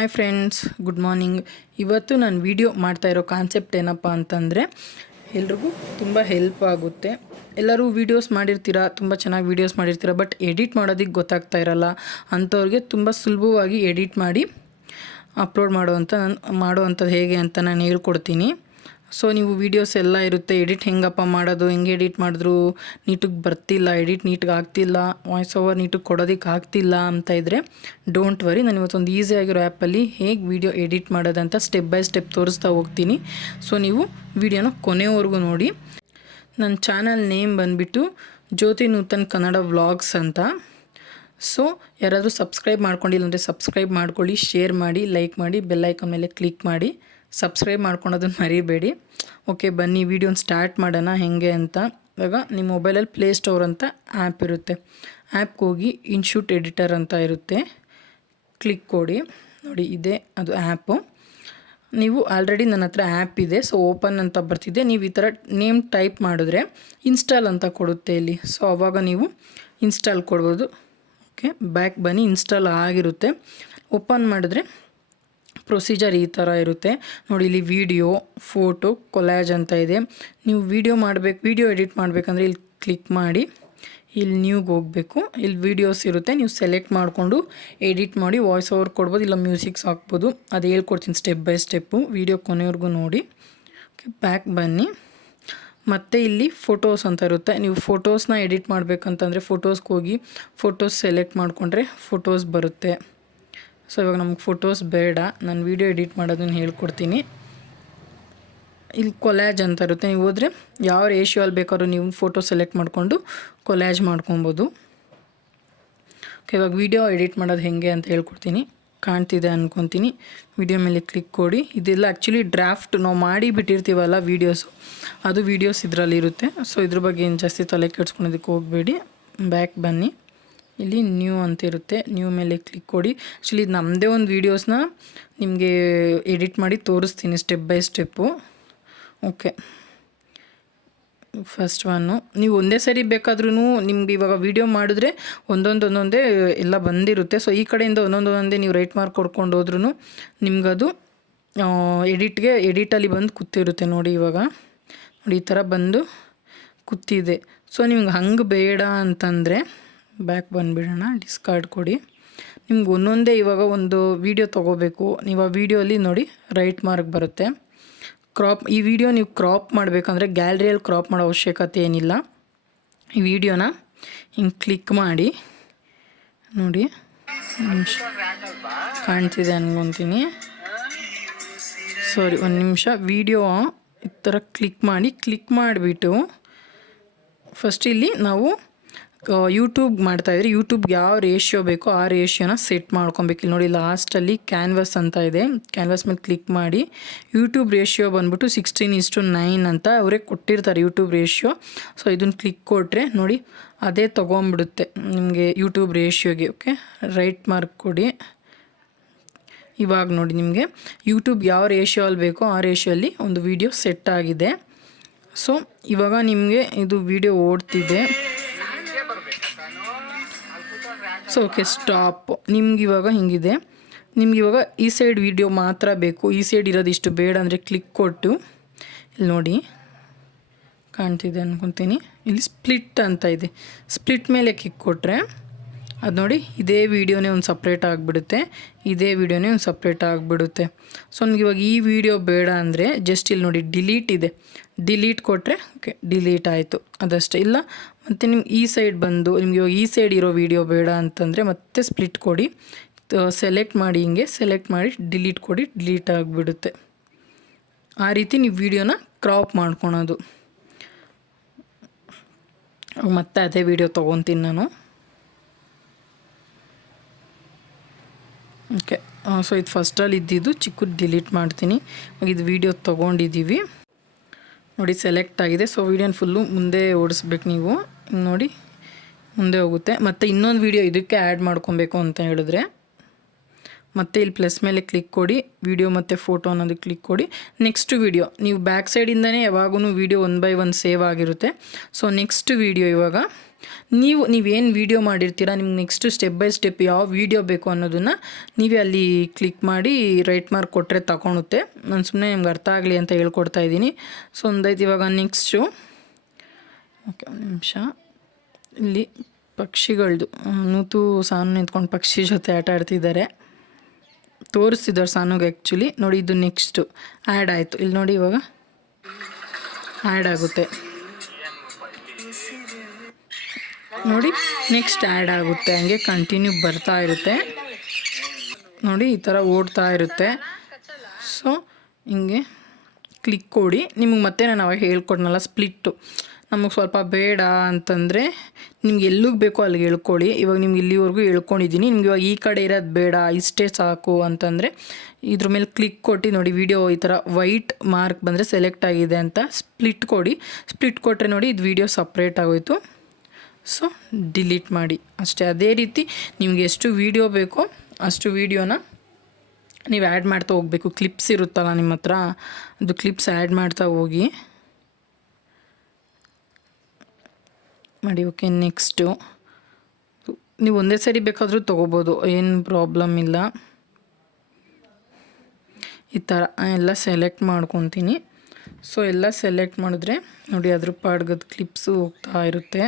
Hi friends, good morning. ಇವತ್ತು ನಾನು video ಮಾಡ್ತಾ ಇರೋ ಕಾನ್ಸೆಪ್ಟ್ ಏನಪ್ಪ ಅಂತಂದರೆ ಎಲ್ರಿಗೂ ತುಂಬ ಹೆಲ್ಪ್ ಆಗುತ್ತೆ. ಎಲ್ಲರೂ ವೀಡಿಯೋಸ್ ಮಾಡಿರ್ತೀರ, ತುಂಬ ಚೆನ್ನಾಗಿ ವೀಡಿಯೋಸ್ ಮಾಡಿರ್ತೀರ, ಬಟ್ ಎಡಿಟ್ ಮಾಡೋದಕ್ಕೆ ಗೊತ್ತಾಗ್ತಾ ಇರಲ್ಲ. ಅಂಥವ್ರಿಗೆ ತುಂಬ ಸುಲಭವಾಗಿ ಎಡಿಟ್ ಮಾಡಿ ಅಪ್ಲೋಡ್ ಮಾಡುವಂಥದ್ದು ಹೇಗೆ ಅಂತ ನಾನು ಹೇಳ್ಕೊಡ್ತೀನಿ. ಸೊ ನೀವು ವೀಡಿಯೋಸ್ ಎಲ್ಲ ಇರುತ್ತೆ, ಎಡಿಟ್ ಹೆಂಗಪ್ಪ ಮಾಡೋದು, ಹೆಂಗೆ ಎಡಿಟ್ ಮಾಡಿದ್ರು ನೀಟಿಗೆ ಬರ್ತಿಲ್ಲ, ಎಡಿಟ್ ನೀಟಿಗೆ ಆಗ್ತಿಲ್ಲ, ವಾಯ್ಸ್ ಓವರ್ ನೀಟಿಗೆ ಕೊಡೋದಕ್ಕೆ ಆಗ್ತಿಲ್ಲ ಅಂತ ಇದ್ದರೆ ಡೋಂಟ್ ವರಿ. ನಾನು ಇವತ್ತೊಂದು ಈಸಿಯಾಗಿರೋ ಆ್ಯಪಲ್ಲಿ ಹೇಗೆ ವೀಡಿಯೋ ಎಡಿಟ್ ಮಾಡೋದಂತ ಸ್ಟೆಪ್ ಬೈ ಸ್ಟೆಪ್ ತೋರಿಸ್ತಾ ಹೋಗ್ತೀನಿ. ಸೊ ನೀವು ವೀಡಿಯೋನ ಕೊನೆವರೆಗೂ ನೋಡಿ. ನನ್ನ ಚಾನಲ್ ನೇಮ್ ಬಂದುಬಿಟ್ಟು ಜ್ಯೋತಿ ನೂತನ್ ಕನ್ನಡ ವ್ಲಾಗ್ಸ್ ಅಂತ. ಸೊ ಯಾರಾದರೂ ಸಬ್ಸ್ಕ್ರೈಬ್ ಮಾಡ್ಕೊಂಡಿಲ್ಲ ಅಂದರೆ ಸಬ್ಸ್ಕ್ರೈಬ್ ಮಾಡ್ಕೊಳ್ಳಿ, ಶೇರ್ ಮಾಡಿ, ಲೈಕ್ ಮಾಡಿ, ಬೆಲ್ ಐಕಾನ್ ಮೇಲೆ ಕ್ಲಿಕ್ ಮಾಡಿ. ಸಬ್ಸ್ಕ್ರೈಬ್ ಮಾಡ್ಕೊಳೋದನ್ನು ಮರಿಬೇಡಿ. ಓಕೆ, ಬನ್ನಿ ವೀಡಿಯೋನ ಸ್ಟಾರ್ಟ್ ಮಾಡೋಣ ಹೆಂಗೆ ಅಂತ. ಇವಾಗ ನಿಮ್ಮ ಮೊಬೈಲಲ್ಲಿ ಪ್ಲೇಸ್ಟೋರ್ ಅಂತ ಆ್ಯಪ್ ಇರುತ್ತೆ. ಆ್ಯಪ್ಗೆ ಹೋಗಿ ಇನ್ಶೂಟ್ ಎಡಿಟರ್ ಅಂತ ಇರುತ್ತೆ, ಕ್ಲಿಕ್ ಕೊಡಿ. ನೋಡಿ ಇದೆ ಅದು ಆ್ಯಪು. ನೀವು ಆಲ್ರೆಡಿ ನನ್ನ ಹತ್ರ ಆ್ಯಪ್ ಇದೆ, ಸೊ ಓಪನ್ ಅಂತ ಬರ್ತಿದೆ. ನೀವು ಈ ಥರ ನೇಮ್ ಟೈಪ್ ಮಾಡಿದ್ರೆ ಇನ್ಸ್ಟಾಲ್ ಅಂತ ಕೊಡುತ್ತೆ ಇಲ್ಲಿ. ಸೊ ಆವಾಗ ನೀವು ಇನ್ಸ್ಟಾಲ್ ಕೊಡ್ಬೋದು. ಓಕೆ, ಬ್ಯಾಕ್ ಬನ್ನಿ. ಇನ್ಸ್ಟಾಲ್ ಆಗಿರುತ್ತೆ. ಓಪನ್ ಮಾಡಿದ್ರೆ ಪ್ರೊಸೀಜರ್ ಈ ಥರ ಇರುತ್ತೆ ನೋಡಿ. ಇಲ್ಲಿ ವಿಡಿಯೋ, ಫೋಟೋ, ಕೊಲ್ಯಾಜ್ ಅಂತ ಇದೆ. ನೀವು ವಿಡಿಯೋ ಎಡಿಟ್ ಮಾಡಬೇಕಂದ್ರೆ ಇಲ್ಲಿ ಕ್ಲಿಕ್ ಮಾಡಿ ಇಲ್ಲಿ ನ್ಯೂಗೆ ಹೋಗಬೇಕು. ಇಲ್ಲಿ ವೀಡಿಯೋಸ್ ಇರುತ್ತೆ, ನೀವು ಸೆಲೆಕ್ಟ್ ಮಾಡಿಕೊಂಡು ಎಡಿಟ್ ಮಾಡಿ ವಾಯ್ಸ್ ಓವರ್ ಕೊಡ್ಬೋದು, ಇಲ್ಲ ಮ್ಯೂಸಿಕ್ಸ್ ಹಾಕ್ಬೋದು. ಅದು ಹೇಳ್ಕೊಡ್ತೀನಿ ಸ್ಟೆಪ್ ಬೈ ಸ್ಟೆಪ್ಪು. ವಿಡಿಯೋ ಕೊನೆವರೆಗೂ ನೋಡಿ. ಓಕೆ, ಬ್ಯಾಕ್ ಬನ್ನಿ. ಮತ್ತು ಇಲ್ಲಿ ಫೋಟೋಸ್ ಅಂತ ಇರುತ್ತೆ. ನೀವು ಫೋಟೋಸ್ನ ಎಡಿಟ್ ಮಾಡಬೇಕಂತಂದರೆ ಫೋಟೋಸ್ಗೆ ಹೋಗಿ ಫೋಟೋಸ್ ಸೆಲೆಕ್ಟ್ ಮಾಡಿಕೊಂಡ್ರೆ ಫೋಟೋಸ್ ಬರುತ್ತೆ. ಸೊ ಇವಾಗ ನಮ್ಗೆ ಫೋಟೋಸ್ ಬೇಡ, ನಾನು ವೀಡಿಯೋ ಎಡಿಟ್ ಮಾಡೋದನ್ನು ಹೇಳ್ಕೊಡ್ತೀನಿ. ಇಲ್ಲಿ ಕೊಲ್ಯಾಜ್ ಅಂತ ಇರುತ್ತೆ. ನೀವು ಹೋದರೆ ಯಾವ ರೇಷಿಯೋಲ್ಲಿ ಬೇಕಾದ್ರೂ ನೀವು ಫೋಟೋ ಸೆಲೆಕ್ಟ್ ಮಾಡಿಕೊಂಡು ಕೊಲ್ಯಾಜ್ ಮಾಡ್ಕೊಬೋದು. ಓಕೆ, ಇವಾಗ ವೀಡಿಯೋ ಎಡಿಟ್ ಮಾಡೋದು ಹೇಗೆ ಅಂತ ಹೇಳ್ಕೊಡ್ತೀನಿ. ಕಾಣ್ತಿದೆ ಅಂದ್ಕೊತೀನಿ. ವಿಡಿಯೋ ಮೇಲೆ ಕ್ಲಿಕ್ ಕೊಡಿ. ಇದೆಲ್ಲ ಆ್ಯಕ್ಚುಲಿ ಡ್ರಾಫ್ಟ್ ನಾವು ಮಾಡಿ ಬಿಟ್ಟಿರ್ತೀವಲ್ಲ ವೀಡಿಯೋಸು, ಅದು ವೀಡಿಯೋಸ್ ಇದರಲ್ಲಿ ಇರುತ್ತೆ. ಸೊ ಇದ್ರ ಬಗ್ಗೆ ಏನು ಜಾಸ್ತಿ ತಲೆ ಕೆಡ್ಸ್ಕೊಳೋದಕ್ಕೆ ಹೋಗಬೇಡಿ. ಬ್ಯಾಕ್ ಬನ್ನಿ. ಇಲ್ಲಿ ನ್ಯೂ ಅಂತ ಇರುತ್ತೆ, ನ್ಯೂ ಮೇಲೆ ಕ್ಲಿಕ್ ಕೊಡಿ. ಆ್ಯಕ್ಚುಲಿ ಇದು ನಮ್ಮದೇ ಒಂದು ವೀಡಿಯೋಸ್ನ ನಿಮಗೆ ಎಡಿಟ್ ಮಾಡಿ ತೋರಿಸ್ತೀನಿ step by step. Okay, first one ನೀವು ಒಂದೇ ಸರಿ ಬೇಕಾದ್ರೂ ನಿಮ್ಗೆ ಇವಾಗ ವೀಡಿಯೋ ಮಾಡಿದ್ರೆ ಒಂದೊಂದೇ ಎಲ್ಲ ಬಂದಿರುತ್ತೆ. ಸೊ ಈ ಕಡೆಯಿಂದ ಒಂದೊಂದೇ ನೀವು ರೈಟ್ ಮಾರ್ಕ್ ಕೊಡ್ಕೊಂಡು ಹೋದ್ರೂ ನಿಮ್ಗದು ಎಡಿಟಲ್ಲಿ ಬಂದು ಕೂತಿರುತ್ತೆ ನೋಡಿ. ಇವಾಗ ನೋಡಿ ಈ ಥರ ಬಂದು ಕೂತಿದೆ. ಸೊ ನಿಮ್ಗೆ ಹಂಗೆ ಬೇಡ ಅಂತಂದರೆ ಬ್ಯಾಕ್ ಬಂದುಬಿಡೋಣ, ಡಿಸ್ಕಾರ್ಡ್ ಕೊಡಿ. ನಿಮ್ಗೆ ಒಂದೊಂದೇ ಇವಾಗ ಒಂದು ವೀಡಿಯೋ ತೊಗೋಬೇಕು, ನೀವು ಆ ವೀಡಿಯೋಲಿ ನೋಡಿ ರೈಟ್ ಮಾರ್ಕ್ ಬರುತ್ತೆ. ಈ ವಿಡಿಯೋ ನೀವು ಕ್ರಾಪ್ ಮಾಡಬೇಕಂದ್ರೆ ಗ್ಯಾಲರಿಯಲ್ಲಿ ಕ್ರಾಪ್ ಮಾಡೋ ಅವಶ್ಯಕತೆ ಏನಿಲ್ಲ. ಈ ವಿಡಿಯೋನ ಹಿಂಗೆ ಕ್ಲಿಕ್ ಮಾಡಿ ನೋಡಿ, ಕಾಣ್ತಿದೆ ಅನ್ಕೊತೀನಿ. ಸಾರಿ, ಒಂದು ನಿಮಿಷ. ವಿಡಿಯೋ ಈ ಥರ ಕ್ಲಿಕ್ ಮಾಡಿಬಿಟ್ಟು ಫಸ್ಟ್ ಇಲ್ಲಿ ನಾವು ಯೂಟ್ಯೂಬ್ ಮಾಡ್ತಾಯಿದ್ರೆ ಯೂಟ್ಯೂಬ್ಗೆ ಯಾವ ರೇಷಿಯೋ ಬೇಕೋ ಆ ರೇಷಿಯೋನ ಸೆಟ್ ಮಾಡ್ಕೊಬೇಕು. ಇಲ್ಲಿ ನೋಡಿ ಲಾಸ್ಟಲ್ಲಿ ಕ್ಯಾನ್ವಸ್ ಅಂತ ಇದೆ, ಕ್ಯಾನ್ವಸ್ ಮೇಲೆ ಕ್ಲಿಕ್ ಮಾಡಿ. ಯೂಟ್ಯೂಬ್ ರೇಷಿಯೋ ಬಂದ್ಬಿಟ್ಟು 16:9 ಅಂತ ಅವರೇ ಕೊಟ್ಟಿರ್ತಾರೆ ಯೂಟ್ಯೂಬ್ ರೇಷಿಯೋ. ಸೊ ಇದನ್ನು ಕ್ಲಿಕ್ ಕೊಟ್ಟರೆ ನೋಡಿ ಅದೇ ತೊಗೊಂಬಿಡುತ್ತೆ ನಿಮಗೆ ಯೂಟ್ಯೂಬ್ ರೇಷಿಯೋಗೆ. ಓಕೆ, ರೈಟ್ ಮಾರ್ಕ್ ಕೊಡಿ. ಇವಾಗ ನೋಡಿ ನಿಮಗೆ ಯೂಟ್ಯೂಬ್ ಯಾವ ರೇಷಿಯೋಲ್ಲಿ ಬೇಕೋ ಆ ರೇಷಿಯೋಲ್ಲಿ ಒಂದು ವಿಡಿಯೋ ಸೆಟ್ ಆಗಿದೆ. ಸೊ ಇವಾಗ ನಿಮಗೆ ಇದು ವಿಡಿಯೋ ಓಡ್ತಿದೆ. So okay, stop. ನಿಮ್ಗೆ ಇವಾಗ ಹಿಂಗಿದೆ. ನಿಮ್ಗೆ ಇವಾಗ ಈ ಸೈಡ್ ವಿಡಿಯೋ ಮಾತ್ರ ಬೇಕು, ಈ ಸೈಡ್ ಇರೋದು ಇಷ್ಟು ಬೇಡ ಅಂದರೆ ಕ್ಲಿಕ್ ಕೊಟ್ಟು ಇಲ್ಲಿ ನೋಡಿ ಕಾಣ್ತಿದೆ ಅಂದ್ಕೊತೀನಿ. ಇಲ್ಲಿ ಸ್ಪ್ಲಿಟ್ ಅಂತ ಇದೆ, ಸ್ಪ್ಲಿಟ್ ಮೇಲೆ ಕ್ಲಿಕ್ ಕೊಟ್ಟರೆ ಅದು ನೋಡಿ ಇದೇ ವೀಡಿಯೋನೇ ಒಂದು ಸಪ್ರೇಟ್ ಆಗಿಬಿಡುತ್ತೆ, ಇದೇ ವೀಡಿಯೋನೇ ಒಂದು ಸಪ್ರೇಟ್ ಆಗಿಬಿಡುತ್ತೆ. ಸೊ ನಮ್ಗೆ ಇವಾಗ ಈ ವಿಡಿಯೋ ಬೇಡ ಅಂದರೆ ಜಸ್ಟ್ ಇಲ್ಲಿ ನೋಡಿ ಡಿಲೀಟ್ ಇದೆ, ಡಿಲೀಟ್ ಕೊಟ್ಟರೆ ಓಕೆ ಡಿಲೀಟ್ ಆಯಿತು, ಅದಷ್ಟೇ. ಇಲ್ಲ ಮತ್ತು ನಿಮ್ಗೆ ಈ ಸೈಡ್ ಬಂದು ನಿಮ್ಗೆ ಇವಾಗ ಈ ಸೈಡ್ ಇರೋ ವಿಡಿಯೋ ಬೇಡ ಅಂತಂದರೆ ಮತ್ತೆ ಸ್ಪ್ಲಿಟ್ ಕೊಡಿ, ಸೆಲೆಕ್ಟ್ ಮಾಡಿ, ಹಿಂಗೆ ಸೆಲೆಕ್ಟ್ ಮಾಡಿ ಡಿಲೀಟ್ ಕೊಡಿ, ಡಿಲೀಟ್ ಆಗಿಬಿಡುತ್ತೆ. ಆ ರೀತಿ ನೀವು ವಿಡಿಯೋನ ಕ್ರಾಪ್ ಮಾಡ್ಕೊಳೋದು. ಮತ್ತೆ ಅದೇ ವಿಡಿಯೋ ತೊಗೊತೀನಿ ನಾನು. ಓಕೆ, ಸೊ ಇದು ಫಸ್ಟಲ್ಲಿ ಇದ್ದಿದ್ದು ಚಿಕ್ಕದು ಡಿಲೀಟ್ ಮಾಡ್ತೀನಿ. ಇದು ವಿಡಿಯೋ ತೊಗೊಂಡಿದ್ದೀವಿ ನೋಡಿ, ಸೆಲೆಕ್ಟ್ ಆಗಿದೆ. ಸೊ ವಿಡಿಯೋನ ಫುಲ್ಲು ಮುಂದೆ ಓಡಿಸ್ಬೇಕು ನೀವು. ನೋಡಿ ಮುಂದೆ ಹೋಗುತ್ತೆ. ಮತ್ತು ಇನ್ನೊಂದು ವಿಡಿಯೋ ಇದಕ್ಕೆ ಆ್ಯಡ್ ಮಾಡ್ಕೊಬೇಕು ಅಂತ ಹೇಳಿದ್ರೆ ಮತ್ತು ಇಲ್ಲಿ ಪ್ಲಸ್ ಮೇಲೆ ಕ್ಲಿಕ್ ಕೊಡಿ, ವಿಡಿಯೋ ಮತ್ತು ಫೋಟೋ ಅನ್ನೋದಕ್ಕೆ ಕ್ಲಿಕ್ ಕೊಡಿ. ನೆಕ್ಸ್ಟ್ ವಿಡಿಯೋ ನೀವು ಬ್ಯಾಕ್ ಸೈಡಿಂದನೇ ಯಾವಾಗೂ ವಿಡಿಯೋ 1 by 1 ಸೇವ್ ಆಗಿರುತ್ತೆ. ಸೊ ನೆಕ್ಸ್ಟ್ ವಿಡಿಯೋ ಇವಾಗ ನೀವೇನು ವೀಡಿಯೋ ಮಾಡಿರ್ತೀರಾ, ನಿಮ್ಗೆ ನೆಕ್ಸ್ಟ್ ಸ್ಟೆಪ್ ಬೈ ಸ್ಟೆಪ್ ಯಾವ ವೀಡಿಯೋ ಬೇಕು ಅನ್ನೋದನ್ನು ನೀವೇ ಅಲ್ಲಿ ಕ್ಲಿಕ್ ಮಾಡಿ ರೈಟ್ ಮಾರ್ಕ್ ಕೊಟ್ಟರೆ ತಗೊಳುತ್ತೆ. ನಾನು ಸುಮ್ಮನೆ ನಿಮ್ಗೆ ಅರ್ಥ ಆಗಲಿ ಅಂತ ಹೇಳ್ಕೊಡ್ತಾ ಇದ್ದೀನಿ. ಸೊ ಒಂದೈತೆ. ಇವಾಗ ನೆಕ್ಸ್ಟು ಓಕೆ, ಒಂದು ನಿಮಿಷ. ಇಲ್ಲಿ ಪಕ್ಷಿಗಳದ್ದು ನೂತು ಸಾನು ನಿಂತ್ಕೊಂಡು ಪಕ್ಷಿ ಜೊತೆ ಆಟ ಆಡ್ತಿದ್ದಾರೆ, ತೋರಿಸ್ತಿದ್ದಾರೆ ಸಾನುಗೆ ಆ್ಯಕ್ಚುಲಿ. ನೋಡಿ, ಇದು ನೆಕ್ಸ್ಟು ಆ್ಯಡ್ ಆಯಿತು. ಇಲ್ಲಿ ನೋಡಿ, ಇವಾಗ ಆ್ಯಡ್ ಆಗುತ್ತೆ ನೋಡಿ, ನೆಕ್ಸ್ಟ್ ಆ್ಯಡ್ ಆಗುತ್ತೆ, ಹಂಗೆ ಕಂಟಿನ್ಯೂ ಬರ್ತಾ ಇರುತ್ತೆ ನೋಡಿ, ಈ ಥರ ಓಡ್ತಾ ಇರುತ್ತೆ. ಸೊ ಹಿಂಗೆ ಕ್ಲಿಕ್ ಕೊಡಿ. ನಿಮಗೆ ಮತ್ತೆ ನಾನು ಅವಾಗ ಹೇಳ್ಕೊಡ್ನಲ್ಲ ಸ್ಪ್ಲಿಟ್ಟು, ನಮಗೆ ಸ್ವಲ್ಪ ಬೇಡ ಅಂತಂದರೆ ನಿಮ್ಗೆ ಎಲ್ಲಿಗೆ ಬೇಕೋ ಅಲ್ಲಿಗೆ ಹೇಳ್ಕೊಳ್ಳಿ. ಇವಾಗ ನಿಮ್ಗೆ ಇಲ್ಲಿವರೆಗೂ ಹೇಳ್ಕೊಂಡಿದ್ದೀನಿ. ನಿಮ್ಗೆ ಇವಾಗ ಈ ಕಡೆ ಇರೋದು ಬೇಡ, ಇಷ್ಟೇ ಸಾಕು ಅಂತಂದರೆ ಇದ್ರ ಮೇಲೆ ಕ್ಲಿಕ್ ಕೊಟ್ಟು ನೋಡಿ, ವಿಡಿಯೋ ಈ ಥರ ವೈಟ್ ಮಾರ್ಕ್ ಬಂದರೆ ಸೆಲೆಕ್ಟ್ ಆಗಿದೆ ಅಂತ ಸ್ಪ್ಲಿಟ್ ಕೊಡಿ. ಸ್ಪ್ಲಿಟ್ ಕೊಟ್ಟರೆ ನೋಡಿ, ಇದು ವಿಡಿಯೋ ಸಪ್ರೇಟ್ ಆಗೋಯಿತು. ಸೊ ಡಿಲೀಟ್ ಮಾಡಿ ಅಷ್ಟೇ. ಅದೇ ರೀತಿ ನಿಮ್ಗೆ ಎಷ್ಟು ವೀಡಿಯೋ ಬೇಕೋ ಅಷ್ಟು ವೀಡಿಯೋನ ನೀವು ಆ್ಯಡ್ ಮಾಡ್ತಾ ಹೋಗಬೇಕು. ಕ್ಲಿಪ್ಸ್ ಇರುತ್ತಲ್ಲ ನಿಮ್ಮ ಹತ್ರ, ಅದು ಕ್ಲಿಪ್ಸ್ ಆ್ಯಡ್ ಮಾಡ್ತಾ ಹೋಗಿ ಮಾಡಿ. ಓಕೆ, ನೆಕ್ಸ್ಟು ನೀವು ಒಂದೇ ಸರಿ ಬೇಕಾದರೂ ತೊಗೋಬೋದು, ಏನು ಪ್ರಾಬ್ಲಮ್ ಇಲ್ಲ. ಈ ಥರ ಎಲ್ಲ ಸೆಲೆಕ್ಟ್ ಮಾಡ್ಕೊತೀನಿ. ಸೊ ಎಲ್ಲ ಸೆಲೆಕ್ಟ್ ಮಾಡಿದ್ರೆ ನೋಡಿ, ಅದ್ರ ಪಾಡ್ಗದ ಕ್ಲಿಪ್ಸು ಹೋಗ್ತಾ ಇರುತ್ತೆ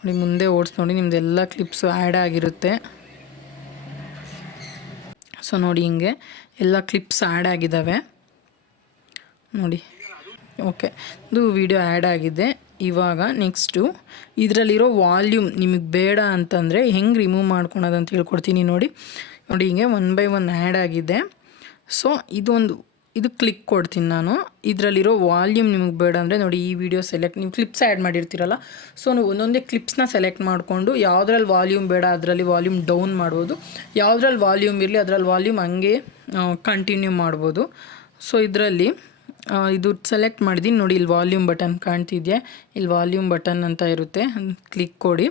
ನೋಡಿ. ಮುಂದೆ ಓಡಿಸಿ ನೋಡಿ, ನಿಮ್ಮದೆಲ್ಲ ಕ್ಲಿಪ್ಸು ಆ್ಯಡ್ ಆಗಿರುತ್ತೆ. ಸೊ ನೋಡಿ, ಹಿಂಗೆ ಎಲ್ಲ ಕ್ಲಿಪ್ಸ್ ಆ್ಯಡ್ ಆಗಿದ್ದಾವೆ ನೋಡಿ. ಓಕೆ, ಇದು ವಿಡಿಯೋ ಆ್ಯಡ್ ಆಗಿದೆ. ಇವಾಗ ನೆಕ್ಸ್ಟು ಇದರಲ್ಲಿರೋ ವಾಲ್ಯೂಮ್ ನಿಮಗೆ ಬೇಡ ಅಂತಂದರೆ ಹೆಂಗೆ ರಿಮೂವ್ ಮಾಡ್ಕೊಳೋದು ಅಂತ ಹೇಳ್ಕೊಡ್ತೀನಿ ನೋಡಿ. ಹಿಂಗೆ 1 by 1 ಆ್ಯಡ್ ಆಗಿದೆ. ಸೊ ಇದು ಕ್ಲಿಕ್ ಕೊಡ್ತೀನಿ ನಾನು. ಇದರಲ್ಲಿರೋ ವಾಲ್ಯೂಮ್ ನಿಮಗೆ ಬೇಡ ಅಂದರೆ ನೋಡಿ, ಈ ವಿಡಿಯೋ ನೀವು ಕ್ಲಿಪ್ಸ್ ಆ್ಯಡ್ ಮಾಡಿರ್ತೀರಲ್ಲ, ಸೊ ನೀವು ಒಂದೊಂದೇ ಕ್ಲಿಪ್ಸ್ನ ಸೆಲೆಕ್ಟ್ ಮಾಡಿಕೊಂಡು ಯಾವುದ್ರಲ್ಲಿ ವಾಲ್ಯೂಮ್ ಬೇಡ ಅದರಲ್ಲಿ ವಾಲ್ಯೂಮ್ ಡೌನ್ ಮಾಡ್ಬೋದು, ಯಾವುದ್ರಲ್ಲಿ ವಾಲ್ಯೂಮ್ ಇರಲಿ ಅದರಲ್ಲಿ ವಾಲ್ಯೂಮ್ ಹಂಗೆ ಕಂಟಿನ್ಯೂ ಮಾಡ್ಬೋದು. ಸೊ ಇದರಲ್ಲಿ ಇದು ಸೆಲೆಕ್ಟ್ ಮಾಡಿದ್ದೀನಿ ನೋಡಿ, ಇಲ್ಲಿ ವಾಲ್ಯೂಮ್ ಬಟನ್ ಕಾಣ್ತಿದೆಯಾ, ಇಲ್ಲಿ ವಾಲ್ಯೂಮ್ ಬಟನ್ ಅಂತ ಇರುತ್ತೆ, ಕ್ಲಿಕ್ ಕೊಡಿ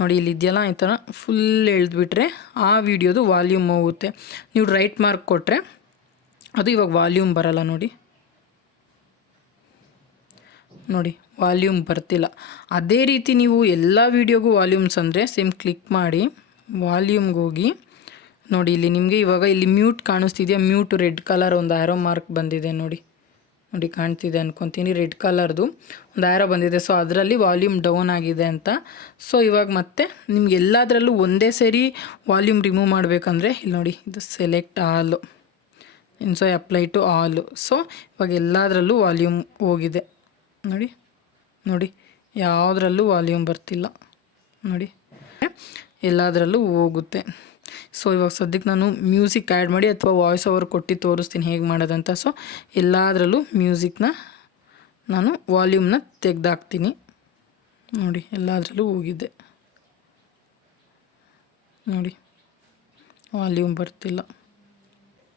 ನೋಡಿ. ಇಲ್ಲಿ ಇದೆಯಲ್ಲ, ಈ ಥರ ಫುಲ್ ಎಳೆದ್ಬಿಟ್ರೆ ಆ ವಿಡಿಯೋದು ವಾಲ್ಯೂಮ್ ಹೋಗುತ್ತೆ. ನೀವು ರೈಟ್ ಮಾರ್ಕ್ ಕೊಟ್ಟರೆ ಅದು ಇವಾಗ ವಾಲ್ಯೂಮ್ ಬರಲ್ಲ ನೋಡಿ. ವಾಲ್ಯೂಮ್ ಬರ್ತಿಲ್ಲ. ಅದೇ ರೀತಿ ನೀವು ಎಲ್ಲ ವೀಡಿಯೋಗೂ ವಾಲ್ಯೂಮ್ಸ್ ಅಂದರೆ ಸೇಮ್ ಕ್ಲಿಕ್ ಮಾಡಿ ವಾಲ್ಯೂಮ್ಗೆ ಹೋಗಿ ನೋಡಿ. ಇಲ್ಲಿ ನಿಮಗೆ ಇವಾಗ ಇಲ್ಲಿ ಮ್ಯೂಟ್ ಕಾಣಿಸ್ತಿದೆಯಾ, ಮ್ಯೂಟ್ ರೆಡ್ ಕಲರ್ ಒಂದು ಆ್ಯರೋ ಮಾರ್ಕ್ ಬಂದಿದೆ ನೋಡಿ ಕಾಣ್ತಿದೆ ಅನ್ಕೊತೀನಿ. ರೆಡ್ ಕಲರ್ದು ಒಂದು ಆ್ಯರೋ ಬಂದಿದೆ. ಸೊ ಅದರಲ್ಲಿ ವಾಲ್ಯೂಮ್ ಡೌನ್ ಆಗಿದೆ ಅಂತ. ಸೊ ಇವಾಗ ಮತ್ತೆ ನಿಮ್ಗೆ ಎಲ್ಲದರಲ್ಲೂ ಒಂದೇ ಸರಿ ವಾಲ್ಯೂಮ್ ರಿಮೂವ್ ಮಾಡಬೇಕಂದ್ರೆ ಇಲ್ಲಿ ನೋಡಿ, ಇದು select all, so apply to all. So ಇವಾಗ ಎಲ್ಲದರಲ್ಲೂ ವಾಲ್ಯೂಮ್ ಹೋಗಿದೆ ನೋಡಿ, ಯಾವುದ್ರಲ್ಲೂ ವಾಲ್ಯೂಮ್ ಬರ್ತಿಲ್ಲ ನೋಡಿ, ಎಲ್ಲದರಲ್ಲೂ ಹೋಗುತ್ತೆ. ಸೊ ಇವಾಗ ಸದ್ಯಕ್ಕೆ ನಾನು ಮ್ಯೂಸಿಕ್ ಆ್ಯಡ್ ಮಾಡಿ ಅಥವಾ ವಾಯ್ಸ್ ಓವರ್ ಕೊಟ್ಟು ತೋರಿಸ್ತೀನಿ ಹೇಗೆ ಮಾಡೋದಂತ. ಸೊ ಎಲ್ಲದರಲ್ಲೂ ಮ್ಯೂಸಿಕ್ನ ನಾನು ವಾಲ್ಯೂಮ್ನ ತೆಗೆದಾಕ್ತೀನಿ ನೋಡಿ, ಎಲ್ಲದರಲ್ಲೂ ಹೋಗಿದೆ ನೋಡಿ, ವಾಲ್ಯೂಮ್ ಬರ್ತಿಲ್ಲ.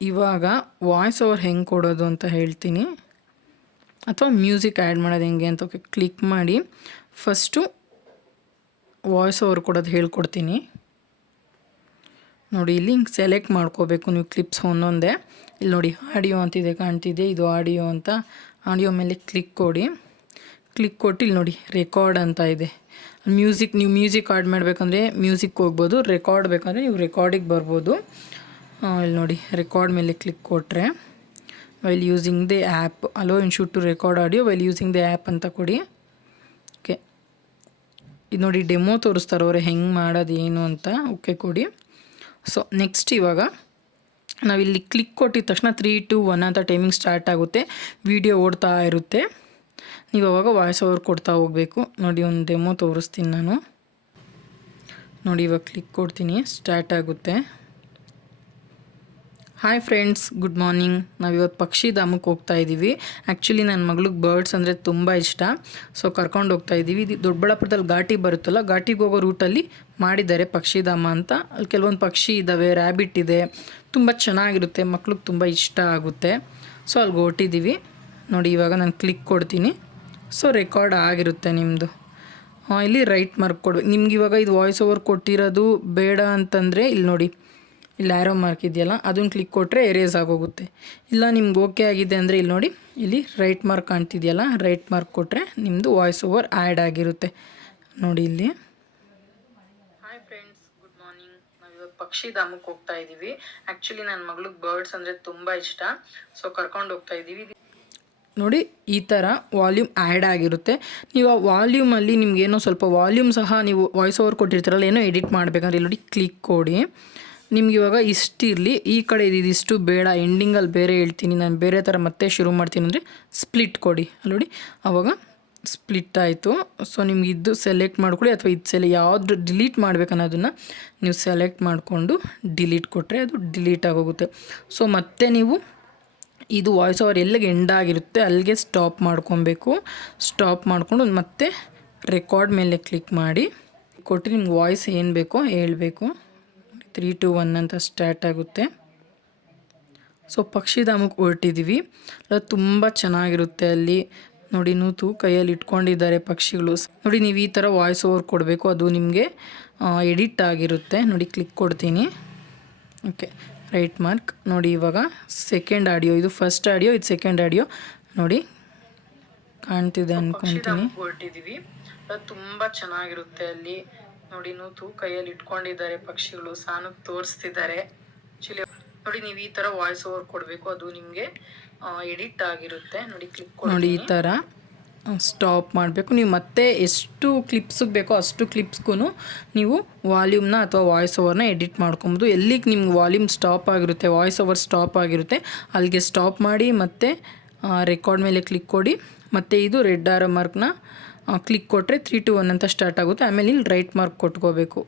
ಇವಾಗ ವಾಯ್ಸ್ ಓವರ್ ಹೆಂಗೆ ಕೊಡೋದು ಅಂತ ಹೇಳ್ತೀನಿ, ಅಥವಾ ಮ್ಯೂಸಿಕ್ ಆ್ಯಡ್ ಮಾಡೋದು ಹೆಂಗೆ ಅಂತ. ಓಕೆ, ಕ್ಲಿಕ್ ಮಾಡಿ ಫಸ್ಟು ವಾಯ್ಸ್ ಓವರ್ ಕೊಡೋದು ಹೇಳ್ಕೊಡ್ತೀನಿ ನೋಡಿ. ಇಲ್ಲಿ ಹಿಂಗೆ ಸೆಲೆಕ್ಟ್ ಮಾಡ್ಕೋಬೇಕು ನೀವು ಕ್ಲಿಪ್ಸ್ ಒಂದೊಂದೇ. ಇಲ್ಲಿ ನೋಡಿ, ಆಡಿಯೋ ಅಂತಿದೆ ಕಾಣ್ತಿದೆ, ಇದು ಆಡಿಯೋ ಅಂತ. ಆಡಿಯೋ ಮೇಲೆ ಕ್ಲಿಕ್ ಕೊಡಿ. ಕ್ಲಿಕ್ ಕೊಟ್ಟು ಇಲ್ಲಿ ನೋಡಿ ರೆಕಾರ್ಡ್ ಅಂತ ಇದೆ. ನೀವು ಮ್ಯೂಸಿಕ್ ಆ್ಯಡ್ ಮಾಡಬೇಕಂದ್ರೆ ಮ್ಯೂಸಿಕ್ ಹೋಗ್ಬೋದು, ರೆಕಾರ್ಡ್ ಬೇಕಂದರೆ ನೀವು ರೆಕಾರ್ಡಿಗೆ ಬರ್ಬೋದು. ಇಲ್ಲಿ ನೋಡಿ ರೆಕಾರ್ಡ್ ಮೇಲೆ ಕ್ಲಿಕ್ ಕೊಟ್ಟರೆ while using the app allow InShot to record audio while using the app ಅಂತ ಕೊಡಿ. ಓಕೆ, ಇದು ನೋಡಿ ಡೆಮೋ ತೋರಿಸ್ತಾರೆ ಅವರೇ ಹೆಂಗೆ ಮಾಡೋದು ಏನು ಅಂತ. ಓಕೆ ಕೊಡಿ. ಸೊ ನೆಕ್ಸ್ಟ್ ಇವಾಗ ನಾವಿಲ್ಲಿ ಕ್ಲಿಕ್ ಕೊಟ್ಟಿದ ತಕ್ಷಣ 3, 2, 1 ಅಂತ ಟೈಮಿಂಗ್ ಸ್ಟಾರ್ಟ್ ಆಗುತ್ತೆ, ವಿಡಿಯೋ ಓಡ್ತಾ ಇರುತ್ತೆ. ನೀವು ಅವಾಗ ವಾಯ್ಸ್ ಓವರ್ ಕೊಡ್ತಾ ಹೋಗಬೇಕು ನೋಡಿ. ಒಂದು ಡೆಮೋ ತೋರಿಸ್ತೀನಿ ನಾನು ನೋಡಿ. ಇವಾಗ ಕ್ಲಿಕ್ ಕೊಡ್ತೀನಿ, ಸ್ಟಾರ್ಟ್ ಆಗುತ್ತೆ. Hi friends, good morning. ನಾವಿವತ್ತು ಪಕ್ಷಿಧಾಮಕ್ಕೆ ಹೋಗ್ತಾ ಇದ್ದೀವಿ. ಆ್ಯಕ್ಚುಲಿ ನನ್ನ ಮಗಳಿಗೆ ಬರ್ಡ್ಸ್ ಅಂದರೆ ತುಂಬ ಇಷ್ಟ. ಸೊ ಕರ್ಕೊಂಡು ಹೋಗ್ತಾ ಇದ್ದೀವಿ. ಇದು ದೊಡ್ಡಬಳ್ಳಾಪುರದಲ್ಲಿ ಘಾಟಿ ಬರುತ್ತಲ್ಲ, ಘಾಟಿಗೆ ಹೋಗೋ ರೂಟಲ್ಲಿ ಮಾಡಿದ್ದಾರೆ ಪಕ್ಷಿಧಾಮ ಅಂತ. ಅಲ್ಲಿ ಕೆಲವೊಂದು ಪಕ್ಷಿ ಇದ್ದಾವೆ, ರ್ಯಾಬಿಟ್ ಇದೆ, ತುಂಬ ಚೆನ್ನಾಗಿರುತ್ತೆ, ಮಕ್ಳಿಗೆ ತುಂಬ ಇಷ್ಟ ಆಗುತ್ತೆ. ಸೊ ಅಲ್ಲಿಗೆ ಹೊರಟಿದ್ದೀವಿ ನೋಡಿ. ಇವಾಗ ನಾನು ಕ್ಲಿಕ್ ಕೊಡ್ತೀನಿ. ಸೊ ರೆಕಾರ್ಡ್ ಆಗಿರುತ್ತೆ ನಿಮ್ಮದು. ಇಲ್ಲಿ ರೈಟ್ ಮಾರ್ಕ್ ಕೊಡ್ಬೇಕು. ನಿಮ್ಗೆ ಇವಾಗ ಇದು ವಾಯ್ಸ್ ಓವರ್ ಕೊಟ್ಟಿರೋದು ಬೇಡ ಅಂತಂದರೆ ಇಲ್ಲಿ ನೋಡಿ, ಇಲ್ಲಿ ಆ್ಯರೋ ಮಾರ್ಕ್ ಇದೆಯಲ್ಲ ಅದನ್ನು ಕ್ಲಿಕ್ ಕೊಟ್ಟರೆ ಎರೇಸ್ ಆಗೋಗುತ್ತೆ. ಇಲ್ಲ ನಿಮ್ಗೆ ಓಕೆ ಆಗಿದೆ ಅಂದರೆ ಇಲ್ಲಿ ನೋಡಿ, ಇಲ್ಲಿ ರೈಟ್ ಮಾರ್ಕ್ ಕಾಣ್ತಿದೆಯಲ್ಲ, ರೈಟ್ ಮಾರ್ಕ್ ಕೊಟ್ಟರೆ ನಿಮ್ಮದು ವಾಯ್ಸ್ ಓವರ್ ಆ್ಯಡ್ ಆಗಿರುತ್ತೆ ನೋಡಿ ಇಲ್ಲಿ. Hi friends, good morning. ನಾವಿವಾಗ ಪಕ್ಷಿಧಾಮಕ್ಕೆ ಹೋಗ್ತಾ ಇದ್ದೀವಿ. ಆ್ಯಕ್ಚುಲಿ ನನ್ನ ಮಗಳಿಗೆ ಬರ್ಡ್ಸ್ ಅಂದರೆ ತುಂಬ ಇಷ್ಟ, ಸೊ ಕರ್ಕೊಂಡು ಹೋಗ್ತಾ ಇದ್ದೀವಿ. ನೋಡಿ ಈ ಥರ ವಾಲ್ಯೂಮ್ ಆ್ಯಡ್ ಆಗಿರುತ್ತೆ. ನೀವು ಆ ವಾಲ್ಯೂಮಲ್ಲಿ ನಿಮಗೇನೋ ಸ್ವಲ್ಪ ವಾಲ್ಯೂಮ್ ಸಹ ನೀವು ವಾಯ್ಸ್ ಓವರ್ ಕೊಟ್ಟಿರ್ತೀರಲ್ಲ, ಏನೋ ಎಡಿಟ್ ಮಾಡಬೇಕಂದ್ರೆ ಇಲ್ಲಿ ನೋಡಿ ಕ್ಲಿಕ್ ಕೊಡಿ. ನಿಮ್ಗೆ ಇವಾಗ ಇಷ್ಟಿರಲಿ, ಈ ಕಡೆ ಇದಿಷ್ಟು ಬೇಡ, ಎಂಡಿಂಗಲ್ಲಿ ಬೇರೆ ಹೇಳ್ತೀನಿ, ನಾನು ಬೇರೆ ಥರ ಮತ್ತೆ ಶುರು ಮಾಡ್ತೀನಿ ಅಂದರೆ ಸ್ಪ್ಲಿಟ್ ಕೊಡಿ. ಅಲ್ಲಿ ನೋಡಿ ಆವಾಗ ಸ್ಪ್ಲಿಟ್ ಆಯಿತು. ಸೊ ನಿಮ್ಗೆ ಇದು ಸೆಲೆಕ್ಟ್ ಮಾಡ್ಕೊಳ್ಳಿ, ಅಥವಾ ಇದು ಯಾವುದು ಡಿಲೀಟ್ ಮಾಡಬೇಕನ್ನೋದನ್ನು ನೀವು ಸೆಲೆಕ್ಟ್ ಮಾಡಿಕೊಂಡು ಡಿಲೀಟ್ ಕೊಟ್ಟರೆ ಅದು ಡಿಲೀಟ್ ಆಗೋಗುತ್ತೆ. ಸೊ ಮತ್ತೆ ನೀವು ಇದು ವಾಯ್ಸ್ ಓವರ್ ಎಲ್ಲಿಗೆ ಎಂಡ್ ಆಗಿರುತ್ತೆ ಅಲ್ಲಿಗೆ ಸ್ಟಾಪ್ ಮಾಡ್ಕೊಬೇಕು. ಸ್ಟಾಪ್ ಮಾಡಿಕೊಂಡು ಮತ್ತೆ ರೆಕಾರ್ಡ್ ಮೇಲೆ ಕ್ಲಿಕ್ ಮಾಡಿ ಕೊಟ್ಟು ನಿಮ್ಗೆ ವಾಯ್ಸ್ ಏನು ಬೇಕೋ ಹೇಳಬೇಕು. 3, 2, 1 ಅಂತ ಸ್ಟಾರ್ಟ್ ಆಗುತ್ತೆ. ಸೊ ಪಕ್ಷಿಧಾಮಕ್ಕೆ ಹೊರಟಿದ್ದೀವಿ. ಅದು ತುಂಬ ಚೆನ್ನಾಗಿರುತ್ತೆ. ಅಲ್ಲಿ ನೋಡಿ ನೂತು ಕೈಯಲ್ಲಿ ಇಟ್ಕೊಂಡಿದ್ದಾರೆ ಪಕ್ಷಿಗಳು. ನೋಡಿ ನೀವು ಈ ಥರ ವಾಯ್ಸ್ ಓವರ್ ಕೊಡಬೇಕು, ಅದು ನಿಮಗೆ ಎಡಿಟ್ ಆಗಿರುತ್ತೆ. ನೋಡಿ ಕ್ಲಿಕ್ ಕೊಡ್ತೀನಿ. ಓಕೆ, ರೈಟ್ ಮಾರ್ಕ್ ನೋಡಿ. ಇವಾಗ ಸೆಕೆಂಡ್ ಆಡಿಯೋ, ಇದು ಫಸ್ಟ್ ಆಡಿಯೋ, ಇದು ಸೆಕೆಂಡ್ ಆಡಿಯೋ ನೋಡಿ ಕಾಣ್ತಿದೆ ಅನ್ಕೊಂತೀನಿ. ಹೊರಟಿದ್ದೀವಿ, ಅದು ತುಂಬ ಚೆನ್ನಾಗಿರುತ್ತೆ. ಅಲ್ಲಿ ನೋಡಿ ನೂತು ಕೈಯಲ್ಲಿ ಇಟ್ಕೊಂಡಿದ್ದಾರೆ ಪಕ್ಷಿಗಳು, ಸಾನಕ್ಕೆ ತೋರಿಸ್ತಿದ್ದಾರೆ. ಆ್ಯಕ್ಚುಲಿ ನೋಡಿ ನೀವು ಈ ಥರ ವಾಯ್ಸ್ ಓವರ್ ಕೊಡಬೇಕು, ಅದು ನಿಮಗೆ ಎಡಿಟ್ ಆಗಿರುತ್ತೆ. ನೋಡಿ ಕ್ಲಿಕ್ ನೋಡಿ, ಈ ಥರ ಸ್ಟಾಪ್ ಮಾಡಬೇಕು. ನೀವು ಮತ್ತೆ ಎಷ್ಟು ಕ್ಲಿಪ್ಸಿಗೆ ಬೇಕೋ ಅಷ್ಟು ಕ್ಲಿಪ್ಸ್ಗೂ ನೀವು ವಾಲ್ಯೂಮ್ನ ಅಥವಾ ವಾಯ್ಸ್ ಓವರ್ನ ಎಡಿಟ್ ಮಾಡ್ಕೊಬೋದು. ಎಲ್ಲಿಗೆ ನಿಮ್ಗೆ ವಾಲ್ಯೂಮ್ ಸ್ಟಾಪ್ ಆಗಿರುತ್ತೆ, ವಾಯ್ಸ್ ಓವರ್ ಸ್ಟಾಪ್ ಆಗಿರುತ್ತೆ ಅಲ್ಲಿಗೆ ಸ್ಟಾಪ್ ಮಾಡಿ ಮತ್ತೆ ರೆಕಾರ್ಡ್ ಮೇಲೆ ಕ್ಲಿಕ್ ಕೊಡಿ. ಮತ್ತು ಇದು ರೆಡ್ ಆರೋ ಮಾರ್ಕ್ನ ಕ್ಲಿಕ್ ಕೊಟ್ಟರೆ 3, 2, 1 ಅಂತ ಸ್ಟಾರ್ಟ್ ಆಗುತ್ತೆ. ಆಮೇಲೆ ಇಲ್ಲಿ ರೈಟ್ ಮಾರ್ಕ್ ಕೊಟ್ಕೋಬೇಕು.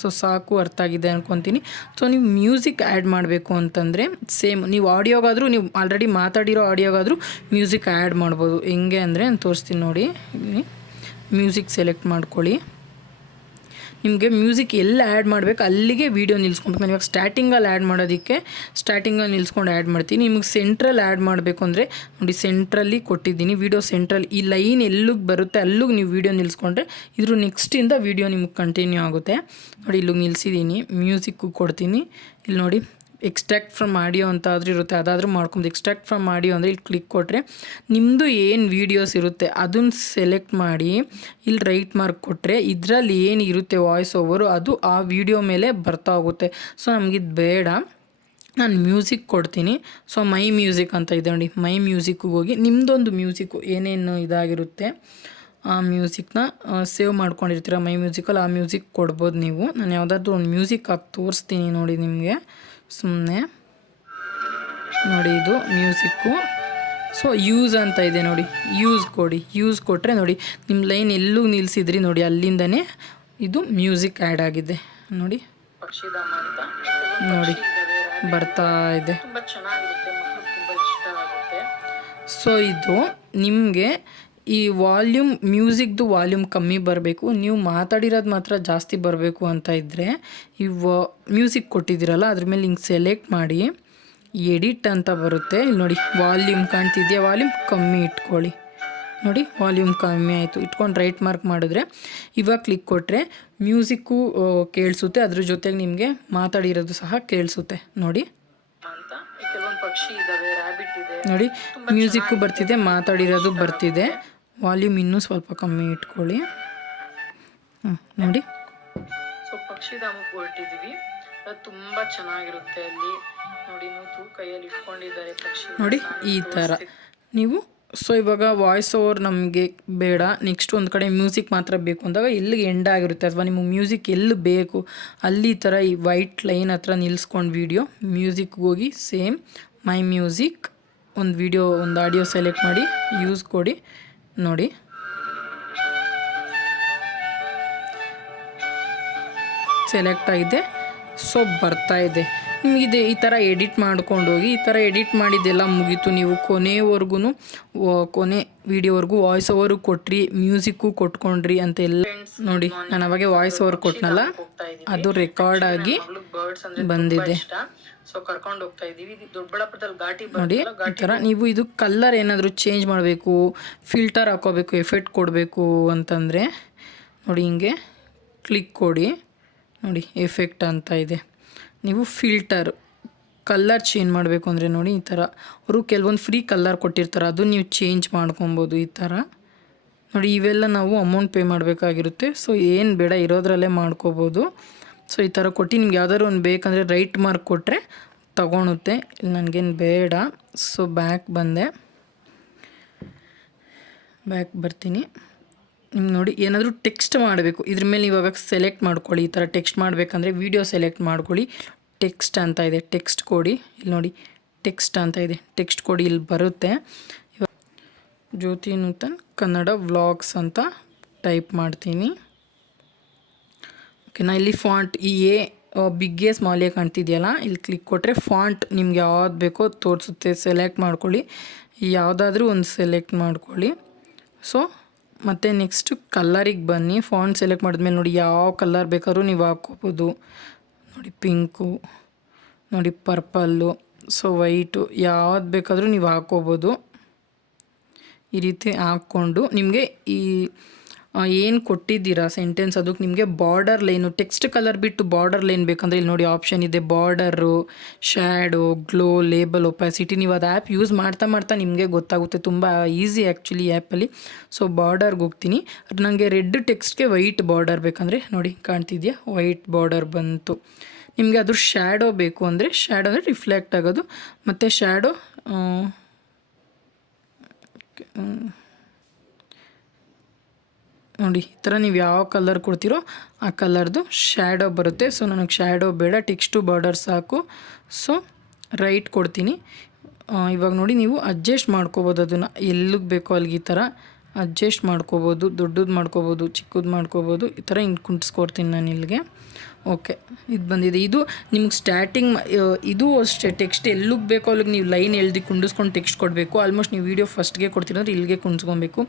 ಸೊ ಸಾಕು, ಅರ್ಥ ಆಗಿದೆ ಅನ್ಕೊತೀನಿ. ಸೊ ನೀವು ಮ್ಯೂಸಿಕ್ ಆ್ಯಡ್ ಮಾಡಬೇಕು ಅಂತಂದರೆ ಸೇಮ್ ನೀವು ಆಡಿಯೋಗಾದರೂ, ನೀವು ಆಲ್ರೆಡಿ ಮಾತಾಡಿರೋ ಆಡಿಯೋಗಾದರೂ ಮ್ಯೂಸಿಕ್ ಆ್ಯಡ್ ಮಾಡ್ಬೋದು. ಹೆಂಗೆ ಅಂದರೆ ನಾನು ತೋರಿಸ್ತೀನಿ ನೋಡಿ. ಇಲ್ಲಿ ಮ್ಯೂಸಿಕ್ ಸೆಲೆಕ್ಟ್ ಮಾಡ್ಕೊಳ್ಳಿ. ನಿಮಗೆ ಮ್ಯೂಸಿಕ್ ಎಲ್ಲ ಆ್ಯಡ್ ಮಾಡಬೇಕು ಅಲ್ಲಿಗೆ ವೀಡಿಯೋ ನಿಲ್ಸ್ಕೊಬೇಕು. ನಾನು ಇವಾಗ ಸ್ಟಾರ್ಟಿಂಗಲ್ಲಿ ಆ್ಯಡ್ ಮಾಡೋದಕ್ಕೆ ಸ್ಟಾರ್ಟಿಂಗಲ್ಲಿ ನಿಲ್ಸ್ಕೊಂಡು ಆ್ಯಡ್ ಮಾಡ್ತೀನಿ. ನಿಮಗೆ ಸೆಂಟ್ರಲ್ಲಿ ಆ್ಯಡ್ ಮಾಡಬೇಕು ಅಂದರೆ ನೋಡಿ ಸೆಂಟ್ರಲ್ಲಿ ಕೊಟ್ಟಿದ್ದೀನಿ. ವೀಡಿಯೋ ಸೆಂಟ್ರಲ್ಲಿ ಈ ಲೈನ್ ಎಲ್ಲಿಗೆ ಬರುತ್ತೆ ಅಲ್ಲಿಗೆ ನೀವು ವೀಡಿಯೋ ನಿಲ್ಸ್ಕೊಂಡ್ರೆ ಇದ್ರ ನೆಕ್ಸ್ಟಿಂದ ವೀಡಿಯೋ ನಿಮಗೆ ಕಂಟಿನ್ಯೂ ಆಗುತ್ತೆ. ನೋಡಿ ಇಲ್ಲಿಗೆ ನಿಲ್ಸಿದ್ದೀನಿ, ಮ್ಯೂಸಿಕ್ಕು ಕೊಡ್ತೀನಿ. ಇಲ್ಲಿ ನೋಡಿ ಎಕ್ಸ್ಟ್ರಾಕ್ಟ್ ಫ್ರಮ್ ಆಡಿಯೋ ಅಂತ ಆದರೂ ಇರುತ್ತೆ, ಅದಾದರೂ ಮಾಡ್ಕೊಂಡು ಎಕ್ಸ್ಟ್ರಾಕ್ಟ್ ಫ್ರಮ್ ಆಡಿಯೋ ಅಂದರೆ ಇಲ್ಲಿ ಕ್ಲಿಕ್ ಕೊಟ್ಟರೆ ನಿಮ್ಮದು ಏನು ವೀಡಿಯೋಸ್ ಇರುತ್ತೆ ಅದನ್ನು ಸೆಲೆಕ್ಟ್ ಮಾಡಿ ಇಲ್ಲಿ ರೈಟ್ ಮಾರ್ಕ್ ಕೊಟ್ಟರೆ ಇದರಲ್ಲಿ ಏನು ಇರುತ್ತೆ ವಾಯ್ಸ್ ಓವರು ಅದು ಆ ವಿಡಿಯೋ ಮೇಲೆ ಬರ್ತಾ ಹೋಗುತ್ತೆ. ಸೊ ನಮಗಿದು ಬೇಡ, ನಾನು ಮ್ಯೂಸಿಕ್ ಕೊಡ್ತೀನಿ. ಸೊ ಮೈ ಮ್ಯೂಸಿಕ್ ಅಂತ ಇದೆ ನೋಡಿ, ಮೈ ಮ್ಯೂಸಿಕ್ಕಿಗೆ ಹೋಗಿ ನಿಮ್ಮದೊಂದು ಮ್ಯೂಸಿಕ್ಕು ಏನೇನು ಇದಾಗಿರುತ್ತೆ ಆ ಮ್ಯೂಸಿಕ್ನ ಸೇವ್ ಮಾಡ್ಕೊಂಡಿರ್ತೀರ ಮೈ ಮ್ಯೂಸಿಕಲ್ಲಿ, ಆ ಮ್ಯೂಸಿಕ್ ಕೊಡ್ಬೋದು ನೀವು. ನಾನು ಯಾವುದಾದ್ರೂ ಒಂದು ಮ್ಯೂಸಿಕ್ ಹಾಕಿ ತೋರಿಸ್ತೀನಿ ನೋಡಿ ನಿಮಗೆ ಸುಮ್ಮನೆ. ನೋಡಿ ಇದು ಮ್ಯೂಸಿಕ್ಕು. ಸೊ ಯೂಸ್ ಅಂತ ಇದೆ ನೋಡಿ, ಯೂಸ್ ಕೊಡಿ. ಯೂಸ್ ಕೊಟ್ಟರೆ ನೋಡಿ ನಿಮ್ಮ ಲೈನ್ ಎಲ್ಲೂ ನಿಲ್ಲಿಸಿದ್ರಿ ನೋಡಿ ಅಲ್ಲಿಂದನೇ ಇದು ಮ್ಯೂಸಿಕ್ ಆ್ಯಡ್ ಆಗಿದೆ ನೋಡಿ. ಪಕ್ಷಿಧಾಮ ಅಂತ ನೋಡಿ ಬರ್ತಾ ಇದೆ, ತುಂಬ ಚೆನ್ನಾಗಿರುತ್ತೆ, ಮಕ್ಕಳು ತುಂಬ ಇಷ್ಟ ಆಗುತ್ತೆ. ಸೊ ಇದು ನಿಮಗೆ ಈ ವಾಲ್ಯೂಮ್ ಮ್ಯೂಸಿಕ್ದು ವಾಲ್ಯೂಮ್ ಕಮ್ಮಿ ಬರಬೇಕು, ನೀವು ಮಾತಾಡಿರೋದು ಮಾತ್ರ ಜಾಸ್ತಿ ಬರಬೇಕು ಅಂತ ಇದ್ದರೆ ಈ ಮ್ಯೂಸಿಕ್ ಕೊಟ್ಟಿದ್ದೀರಲ್ಲ ಅದ್ರ ಮೇಲೆ ಹಿಂಗೆ ಸೆಲೆಕ್ಟ್ ಮಾಡಿ ಎಡಿಟ್ ಅಂತ ಬರುತ್ತೆ. ಇಲ್ಲಿ ನೋಡಿ ವಾಲ್ಯೂಮ್ ಕಾಣ್ತಿದೆಯಾ, ವಾಲ್ಯೂಮ್ ಕಮ್ಮಿ ಇಟ್ಕೊಳ್ಳಿ. ನೋಡಿ ವಾಲ್ಯೂಮ್ ಕಮ್ಮಿ ಆಯಿತು, ಇಟ್ಕೊಂಡು ರೈಟ್ ಮಾರ್ಕ್ ಮಾಡಿದ್ರೆ ಇವಾಗ ಕ್ಲಿಕ್ ಕೊಟ್ಟರೆ ಮ್ಯೂಸಿಕ್ಕು ಕೇಳಿಸುತ್ತೆ, ಅದ್ರ ಜೊತೆಗೆ ನಿಮಗೆ ಮಾತಾಡಿರೋದು ಸಹ ಕೇಳಿಸುತ್ತೆ ನೋಡಿ. ಅಂತ ಕೆಲವೊಂದು ಪಕ್ಷಿ ಇದ್ದಾವೆ, ರ್ಯಾಬಿಟ್ ಇದೆ ನೋಡಿ, ಮ್ಯೂಸಿಕ್ಕು ಬರ್ತಿದೆ, ಮಾತಾಡಿರೋದು ಬರ್ತಿದೆ. ವಾಲ್ಯೂಮ್ ಇನ್ನೂ ಸ್ವಲ್ಪ ಕಮ್ಮಿ ಇಟ್ಕೊಳ್ಳಿ. ನೋಡಿ ಸೊ ಪಕ್ಷಿಧಾಮಕ್ಕೆ ಹೊರಟಿದ್ದೀವಿ, ಅದು ತುಂಬ ಚೆನ್ನಾಗಿರುತ್ತೆ. ಅಲ್ಲಿ ನೋಡಿ ನೂತು ಕೈಯಲ್ಲಿ ಇಟ್ಕೊಂಡಿದ್ದಾರೆ ಪಕ್ಷಿ ನೋಡಿ ಈ ಥರ ನೀವು. ಸೊ ಇವಾಗ ವಾಯ್ಸ್ ಓವರ್ ನಮಗೆ ಬೇಡ, ನೆಕ್ಸ್ಟ್ ಒಂದು ಕಡೆ ಮ್ಯೂಸಿಕ್ ಮಾತ್ರ ಬೇಕು ಅಂದಾಗ ಎಲ್ಲಿಗೆ ಎಂಡ್ ಆಗಿರುತ್ತೆ ಅಥವಾ ನಿಮಗೆ ಮ್ಯೂಸಿಕ್ ಎಲ್ಲಿ ಬೇಕು ಅಲ್ಲಿ ಈ ಥರ ಈ ವೈಟ್ ಲೈನ್ ಹತ್ರ ನಿಲ್ಲಿಸ್ಕೊಂಡು ವೀಡಿಯೋ ಮ್ಯೂಸಿಕ್ಗೆ ಹೋಗಿ ಸೇಮ್ ಮೈ ಮ್ಯೂಸಿಕ್ ಒಂದು ವೀಡಿಯೋ ಒಂದು ಆಡಿಯೋ ಸೆಲೆಕ್ಟ್ ಮಾಡಿ ಯೂಸ್ ಕೊಡಿ. ನೋಡಿ ಸೆಲೆಕ್ಟ್ ಆಗಿದೆ. ಸೊ ಬರ್ತಾ ಇದೆ ನಿಮಗಿದೆ. ಈ ಥರ ಎಡಿಟ್ ಮಾಡ್ಕೊಂಡೋಗಿ ಈ ಥರ ಎಡಿಟ್ ಮಾಡಿದ್ದೆಲ್ಲ ಮುಗೀತು. ನೀವು ಕೊನೆವರೆಗೂ ಕೊನೆ ವೀಡಿಯೋವರೆಗೂ ವಾಯ್ಸ್ ಓವರು ಕೊಟ್ರಿ, ಮ್ಯೂಸಿಕ್ಕು ಕೊಟ್ಕೊಂಡ್ರಿ ಅಂತ ಎಲ್ಲ ನೋಡಿ. ನಾನು ಅವಾಗೆ ವಾಯ್ಸ್ ಓವರ್ ಕೊಟ್ಟನಲ್ಲ ಅದು ರೆಕಾರ್ಡ್ ಆಗಿ ಬಂದಿದೆ. ಸೊ ಕರ್ಕೊಂಡು ಹೋಗ್ತಾ ಇದ್ದೀವಿ. ದೊಡ್ಡಬಳ್ಳಾಪುರದಲ್ಲಿ ಘಾಟಿ ನೋಡಿ. ಈ ಥರ ನೀವು ಇದು ಕಲರ್ ಏನಾದರೂ ಚೇಂಜ್ ಮಾಡಬೇಕು, ಫಿಲ್ಟರ್ ಹಾಕೋಬೇಕು, ಎಫೆಕ್ಟ್ ಕೊಡಬೇಕು ಅಂತಂದರೆ ನೋಡಿ ಹಿಂಗೆ ಕ್ಲಿಕ್ ಕೊಡಿ. ನೋಡಿ ಎಫೆಕ್ಟ್ ಅಂತ ಇದೆ ನೀವು ಫಿಲ್ಟರ್ ಕಲ್ಲರ್ ಚೇಂಜ್ ಮಾಡಬೇಕು ಅಂದರೆ ನೋಡಿ ಈ ಥರ ಅವರು ಕೆಲವೊಂದು ಫ್ರೀ ಕಲ್ಲರ್ ಕೊಟ್ಟಿರ್ತಾರೆ, ಅದು ನೀವು ಚೇಂಜ್ ಮಾಡ್ಕೊಬೋದು ಈ ಥರ ನೋಡಿ. ಇವೆಲ್ಲ ನಾವು ಅಮೌಂಟ್ ಪೇ ಮಾಡಬೇಕಾಗಿರುತ್ತೆ. ಸೊ ಏನು ಬೇಡ ಇರೋದ್ರಲ್ಲೇ ಮಾಡ್ಕೋಬೋದು. ಸೊ ಈ ಥರ ಕೊಟ್ಟು ನಿಮ್ಗೆ ಯಾವ್ದಾದ್ರು ಒಂದು ಬೇಕಂದರೆ ರೈಟ್ ಮಾರ್ಕ್ ಕೊಟ್ಟರೆ ತಗೊಳುತ್ತೆ. ಇಲ್ಲಿ ನನಗೇನು ಬೇಡ. ಸೊ ಬ್ಯಾಕ್ ಬಂದೆ, ಬ್ಯಾಕ್ ಬರ್ತೀನಿ. ನಿಮ್ಗೆ ನೋಡಿ ಏನಾದರೂ ಟೆಕ್ಸ್ಟ್ ಮಾಡಬೇಕು, ಇದ್ರ ಮೇಲೆ ಇವಾಗ ಸೆಲೆಕ್ಟ್ ಮಾಡ್ಕೊಳ್ಳಿ. ಈ ಥರ ಟೆಕ್ಸ್ಟ್ ಮಾಡಬೇಕಂದ್ರೆ ವಿಡಿಯೋ ಸೆಲೆಕ್ಟ್ ಮಾಡ್ಕೊಳ್ಳಿ. ಟೆಕ್ಸ್ಟ್ ಅಂತ ಇದೆ, ಟೆಕ್ಸ್ಟ್ ಕೊಡಿ. ಇಲ್ಲಿ ನೋಡಿ ಟೆಕ್ಸ್ಟ್ ಅಂತ ಇದೆ, ಟೆಕ್ಸ್ಟ್ ಕೊಡಿ. ಇಲ್ಲಿ ಬರುತ್ತೆ. ಇವಾಗ ಜ್ಯೋತಿ ನೂತನ್ ಕನ್ನಡ ವ್ಲಾಗ್ಸ್ ಅಂತ ಟೈಪ್ ಮಾಡ್ತೀನಿ. ಓಕೆ, ನಾ ಇಲ್ಲಿ ಫಾಂಟ್ ಈ ಬಿಗ್ಗೆ ಸ್ಮಾಲೇ ಕಾಣ್ತಿದೆಯಲ್ಲ, ಇಲ್ಲಿ ಕ್ಲಿಕ್ ಕೊಟ್ಟರೆ ಫಾಂಟ್ ನಿಮ್ಗೆ ಯಾವ್ದು ಬೇಕೋ ತೋರಿಸುತ್ತೆ. ಸೆಲೆಕ್ಟ್ ಮಾಡ್ಕೊಳ್ಳಿ, ಯಾವುದಾದ್ರೂ ಒಂದು ಸೆಲೆಕ್ಟ್ ಮಾಡ್ಕೊಳ್ಳಿ. ಸೊ ಮತ್ತು ನೆಕ್ಸ್ಟು ಕಲ್ಲರಿಗೆ ಬನ್ನಿ. ಫಾಂಟ್ ಸೆಲೆಕ್ಟ್ ಮಾಡಿದ್ಮೇಲೆ ನೋಡಿ ಯಾವ ಕಲರ್ ಬೇಕಾದ್ರೂ ನೀವು ಹಾಕ್ಕೋಬೋದು. ನೋಡಿ ಪಿಂಕು, ನೋಡಿ ಪರ್ಪಲ್ಲು, ಸೊ ವೈಟು, ಯಾವ್ದು ಬೇಕಾದರೂ ನೀವು ಹಾಕ್ಕೋಬೋದು. ಈ ರೀತಿ ಹಾಕ್ಕೊಂಡು ನಿಮಗೆ ಈ ಏನು ಕೊಟ್ಟಿದ್ದೀರಾ ಸೆಂಟೆನ್ಸ್ ಅದಕ್ಕೆ ನಿಮಗೆ ಬಾರ್ಡರ್ ಲೈನು ಟೆಕ್ಸ್ಟ್ ಕಲರ್ ಬಿಟ್ಟು ಬಾರ್ಡರ್ ಲೈನ್ ಬೇಕಂದರೆ ಇಲ್ಲಿ ನೋಡಿ ಆಪ್ಷನ್ ಇದೆ. Border, shadow, glow, label, opacity. ನೀವು ಅದು ಆ್ಯಪ್ ಯೂಸ್ ಮಾಡ್ತಾ ನಿಮಗೆ ಗೊತ್ತಾಗುತ್ತೆ. ತುಂಬ ಈಸಿ ಆ್ಯಕ್ಚುಲಿ ಆ್ಯಪಲ್ಲಿ. ಸೊ ಬಾರ್ಡರ್ಗೆ ಹೋಗ್ತೀನಿ. ನನಗೆ ರೆಡ್ ಟೆಕ್ಸ್ಟ್ಗೆ ವೈಟ್ ಬಾರ್ಡರ್ ಬೇಕಂದರೆ ನೋಡಿ ಕಾಣ್ತಿದೆಯಾ, ವೈಟ್ ಬಾರ್ಡರ್ ಬಂತು. ನಿಮಗೆ ಅದ್ರ ಶ್ಯಾಡೋ ಬೇಕು ಅಂದರೆ ಶ್ಯಾಡೋ ಅಂದರೆ ರಿಫ್ಲೆಕ್ಟ್ ಆಗೋದು. ಮತ್ತು ಶ್ಯಾಡೋ ನೋಡಿ ಈ ಥರ ನೀವು ಯಾವ ಕಲರ್ ಕೊಡ್ತೀರೋ ಆ ಕಲರ್ದು ಶ್ಯಾಡೋ ಬರುತ್ತೆ. ಸೊ ನನಗೆ ಶ್ಯಾಡೋ ಬೇಡ, ಟೆಕ್ಸ್ಟು ಬಾರ್ಡರ್ ಸಾಕು. ಸೊ ರೈಟ್ ಕೊಡ್ತೀನಿ. ಇವಾಗ ನೋಡಿ ನೀವು ಅಡ್ಜಸ್ಟ್ ಮಾಡ್ಕೋಬೋದು, ಅದನ್ನು ಎಲ್ಲಿಗೆ ಬೇಕೋ ಅಲ್ಲಿಗೆ ಈ ಥರ ಅಡ್ಜಸ್ಟ್ ಮಾಡ್ಕೋಬೋದು. ದೊಡ್ಡದು ಮಾಡ್ಕೋಬೋದು, ಚಿಕ್ಕದು ಮಾಡ್ಕೋಬೋದು. ಈ ಥರ ಹಿಂಗೆ ಕುಂಟಿಸ್ಕೊಡ್ತೀನಿ ನಾನು ಇಲ್ಲಿಗೆ. ಓಕೆ, ಇದು ಬಂದಿದೆ. ಇದು ನಿಮ್ಗೆ ಸ್ಟಾರ್ಟಿಂಗ್ ಇದು ಅಷ್ಟೇ ಟೆಕ್ಸ್ಟ್ ಎಲ್ಲಿಗೆ ಬೇಕೋ ಅಲ್ಲಿಗೆ ನೀವು ಲೈನ್ ಎಳ್ದು ಕುಂಡಿಸ್ಕೊಂಡು ಟೆಕ್ಸ್ಟ್ ಕೊಡಬೇಕು. ಆಲ್ಮೋಸ್ಟ್ ನೀವು ವೀಡಿಯೋ ಫಸ್ಟ್ಗೆ ಕೊಡ್ತೀರಂದ್ರೆ ಇಲ್ಲಿಗೆ ಕುಣಿಸ್ಕೊಬೇಕು.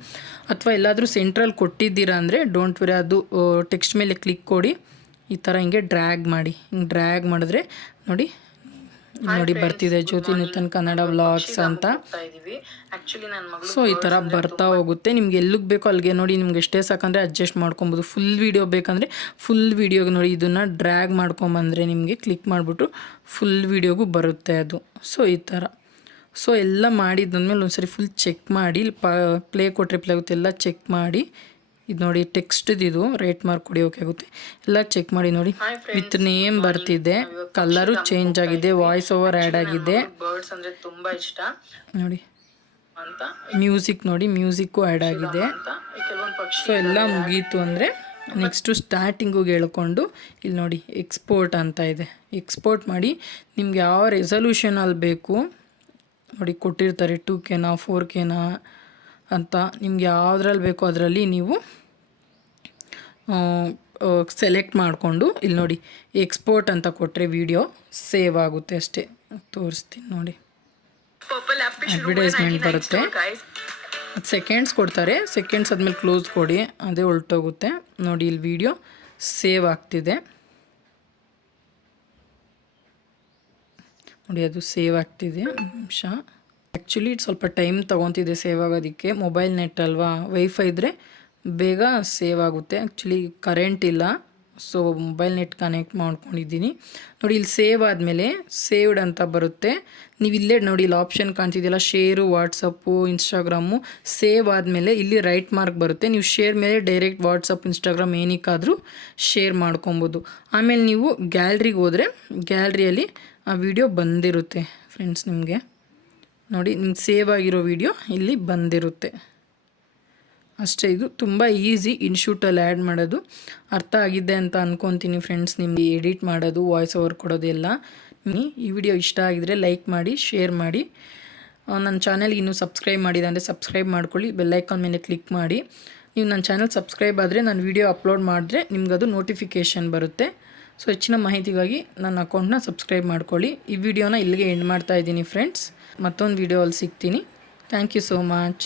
ಅಥವಾ ಎಲ್ಲಾದರೂ ಸೆಂಟ್ರಲ್ ಕೊಟ್ಟಿದ್ದೀರಾ ಅಂದರೆ ಡೋಂಟ್ ವರಿ, ಅದು ಟೆಕ್ಸ್ಟ್ ಮೇಲೆ ಕ್ಲಿಕ್ ಕೊಡಿ. ಈ ಥರ ಹಿಂಗೆ ಡ್ರ್ಯಾಗ್ ಮಾಡಿ. ಹಿಂಗೆ ಡ್ರ್ಯಾಗ್ ಮಾಡಿದ್ರೆ ನೋಡಿ ನೋಡಿ ಬರ್ತಿದೆ ಜ್ಯೋತಿ ನೂತನ್ ಕನ್ನಡ ವ್ಲಾಗ್ಸ್ ಅಂತ. ಸೊ ಈ ಥರ ಬರ್ತಾ ಹೋಗುತ್ತೆ. ನಿಮ್ಗೆ ಎಲ್ಲಿಗೆ ಬೇಕೋ ಅಲ್ಲಿಗೆ ನೋಡಿ. ನಿಮ್ಗೆ ಎಷ್ಟೇ ಸಾಕಂದರೆ ಅಡ್ಜಸ್ಟ್ ಮಾಡ್ಕೊಬೋದು. ಫುಲ್ ವೀಡಿಯೋ ಬೇಕಂದರೆ ಫುಲ್ ವೀಡಿಯೋಗೆ ನೋಡಿ ಇದನ್ನು ಡ್ರ್ಯಾಗ್ ಮಾಡ್ಕೊಂಬಂದರೆ ನಿಮಗೆ ಕ್ಲಿಕ್ ಮಾಡಿಬಿಟ್ಟು ಫುಲ್ ವೀಡಿಯೋಗೂ ಬರುತ್ತೆ ಅದು. ಸೊ ಈ ಥರ ಸೊ ಎಲ್ಲ ಮಾಡಿದ್ಮೇಲೆ ಒಂದ್ಸರಿ ಫುಲ್ ಚೆಕ್ ಮಾಡಿ. ಪ್ಲೇ ಕೊಟ್ಟರೆ ಪ್ಲೇ ಆಗುತ್ತೆ, ಎಲ್ಲ ಚೆಕ್ ಮಾಡಿ. ಇದು ನೋಡಿ ಟೆಕ್ಸ್ಟ್ದಿದು ರೈಟ್ ಮಾರ್ಕ್ ಕೊಡಿ. ಓಕೆ ಆಗುತ್ತೆ, ಎಲ್ಲ ಚೆಕ್ ಮಾಡಿ. ನೋಡಿ ವಿತ್ ನೇಮ್ ಬರ್ತಿದೆ, ಕಲರು ಚೇಂಜ್ ಆಗಿದೆ, ವಾಯ್ಸ್ ಓವರ್ ಆ್ಯಡ್ ಆಗಿದೆ. ಬರ್ಡ್ಸ್ ಅಂದ್ರೆ ತುಂಬಾ ಇಷ್ಟ ನೋಡಿ ಅಂತ. ಮ್ಯೂಸಿಕ್ ನೋಡಿ, ಮ್ಯೂಸಿಕ್ಕು ಆ್ಯಡ್ ಆಗಿದೆ. ಸೊ ಎಲ್ಲ ಮುಗೀತು ಅಂದರೆ ನೆಕ್ಸ್ಟು ಸ್ಟಾರ್ಟಿಂಗಿಗೆ ಹೇಳ್ಕೊಂಡು ಇಲ್ಲಿ ನೋಡಿ ಎಕ್ಸ್ಪೋರ್ಟ್ ಅಂತ ಇದೆ. ಎಕ್ಸ್ಪೋರ್ಟ್ ಮಾಡಿ ನಿಮ್ಗೆ ಯಾವ ರೆಸಲ್ಯೂಷನಲ್ಲಿ ಬೇಕು ನೋಡಿ ಕೊಟ್ಟಿರ್ತಾರೆ. 2Kನಾ 4Kನಾ ಅಂತ ನಿಮ್ಗೆ ಯಾವುದ್ರಲ್ಲಿ ಬೇಕೋ ಅದರಲ್ಲಿ ನೀವು ಸೆಲೆಕ್ಟ್ ಮಾಡಿಕೊಂಡು ಇಲ್ಲಿ ನೋಡಿ ಎಕ್ಸ್ಪೋರ್ಟ್ ಅಂತ ಕೊಟ್ಟರೆ ವಿಡಿಯೋ ಸೇವ್ ಆಗುತ್ತೆ ಅಷ್ಟೇ. ತೋರಿಸ್ತೀನಿ ನೋಡಿ, ಅಡ್ವರ್ಟೈಸ್ಮೆಂಟ್ ಬರುತ್ತೆ. ಸೆಕೆಂಡ್ಸ್ ಕೊಡ್ತಾರೆ, ಸೆಕೆಂಡ್ಸ್ ಆದಮೇಲೆ ಕ್ಲೋಸ್ ಕೊಡಿ, ಅದೇ ಹೊರಟೋಗುತ್ತೆ. ನೋಡಿ ಇಲ್ಲಿ ವಿಡಿಯೋ ಸೇವ್ ಆಗ್ತಿದೆ ನೋಡಿ, ಅದು ಸೇವ್ ಆಗ್ತಿದೆ. ನಿಮಿಷ ಆ್ಯಕ್ಚುಲಿ ಸ್ವಲ್ಪ ಟೈಮ್ ತೊಗೊತಿದೆ ಸೇವ್ ಆಗೋದಕ್ಕೆ. ಮೊಬೈಲ್ ನೆಟ್ ಅಲ್ವಾ, ವೈಫೈ ಇದ್ದರೆ ಬೇಗ ಸೇವ್ ಆಗುತ್ತೆ. ಆ್ಯಕ್ಚುಲಿ ಕರೆಂಟ್ ಇಲ್ಲ, ಸೊ ಮೊಬೈಲ್ ನೆಟ್ ಕನೆಕ್ಟ್ ಮಾಡ್ಕೊಂಡಿದ್ದೀನಿ. ನೋಡಿ ಇಲ್ಲಿ ಸೇವ್ ಆದಮೇಲೆ ಸೇವ್ಡ್ ಅಂತ ಬರುತ್ತೆ. ನೀವು ಇಲ್ಲೇ ನೋಡಿ ಇಲ್ಲಿ ಆಪ್ಷನ್ ಕಾಣ್ತಿದೆಯಲ್ಲ, ಶೇರು, ವಾಟ್ಸಪ್ಪು, ಇನ್ಸ್ಟಾಗ್ರಾಮು. ಸೇವ್ ಆದಮೇಲೆ ಇಲ್ಲಿ ರೈಟ್ ಮಾರ್ಕ್ ಬರುತ್ತೆ. ನೀವು ಶೇರ್ ಮೇಲೆ ಡೈರೆಕ್ಟ್ ವಾಟ್ಸಪ್, ಇನ್ಸ್ಟಾಗ್ರಾಮ್ ಏನಕ್ಕಾದರೂ ಶೇರ್ ಮಾಡ್ಕೊಬೋದು. ಆಮೇಲೆ ನೀವು ಗ್ಯಾಲ್ರಿಗೆ ಹೋದರೆ ಗ್ಯಾಲ್ರಿಯಲ್ಲಿ ಆ ವಿಡಿಯೋ ಬಂದಿರುತ್ತೆ ಫ್ರೆಂಡ್ಸ್. ನಿಮಗೆ ನೋಡಿ ನಿಮ್ಗೆ ಸೇವ್ ಆಗಿರೋ ವಿಡಿಯೋ ಇಲ್ಲಿ ಬಂದಿರುತ್ತೆ ಅಷ್ಟೇ. ಇದು ತುಂಬ ಈಸಿ ಇನ್ಶೂಟಲ್ಲಿ ಆ್ಯಡ್ ಮಾಡೋದು. ಅರ್ಥ ಆಗಿದೆ ಅಂತ ಅಂದ್ಕೊತೀನಿ ಫ್ರೆಂಡ್ಸ್. ನಿಮಗೆ ಎಡಿಟ್ ಮಾಡೋದು, ವಾಯ್ಸ್ ಓವರ್ ಕೊಡೋದು ಎಲ್ಲ. ಈ ವಿಡಿಯೋ ಇಷ್ಟ ಆಗಿದರೆ ಲೈಕ್ ಮಾಡಿ, ಶೇರ್ ಮಾಡಿ. ನನ್ನ ಚಾನೆಲ್ಗೆ ಇನ್ನೂ ಸಬ್ಸ್ಕ್ರೈಬ್ ಮಾಡಿದೆ ಅಂದರೆ ಸಬ್ಸ್ಕ್ರೈಬ್ ಮಾಡ್ಕೊಳ್ಳಿ. ಬೆಲ್ಲೈಕಾನ್ ಮೇಲೆ ಕ್ಲಿಕ್ ಮಾಡಿ. ನೀವು ನನ್ನ ಚಾನಲ್ ಸಬ್ಸ್ಕ್ರೈಬ್ ಆದರೆ ನಾನು ವಿಡಿಯೋ ಅಪ್ಲೋಡ್ ಮಾಡಿದ್ರೆ ನಿಮ್ಗದು ನೋಟಿಫಿಕೇಷನ್ ಬರುತ್ತೆ. ಸೊ ಹೆಚ್ಚಿನ ಮಾಹಿತಿಗಾಗಿ ನನ್ನ ಅಕೌಂಟ್ನ ಸಬ್ಸ್ಕ್ರೈಬ್ ಮಾಡ್ಕೊಳ್ಳಿ. ಈ ವಿಡಿಯೋನ ಇಲ್ಲಿಗೆ ಎಂಡ್ ಮಾಡ್ತಾ ಇದ್ದೀನಿ ಫ್ರೆಂಡ್ಸ್. ಮತ್ತೊಂದು ವಿಡಿಯೋ ಅಲ್ಲಿ ಸಿಗ್ತೀನಿ. Thank you so much.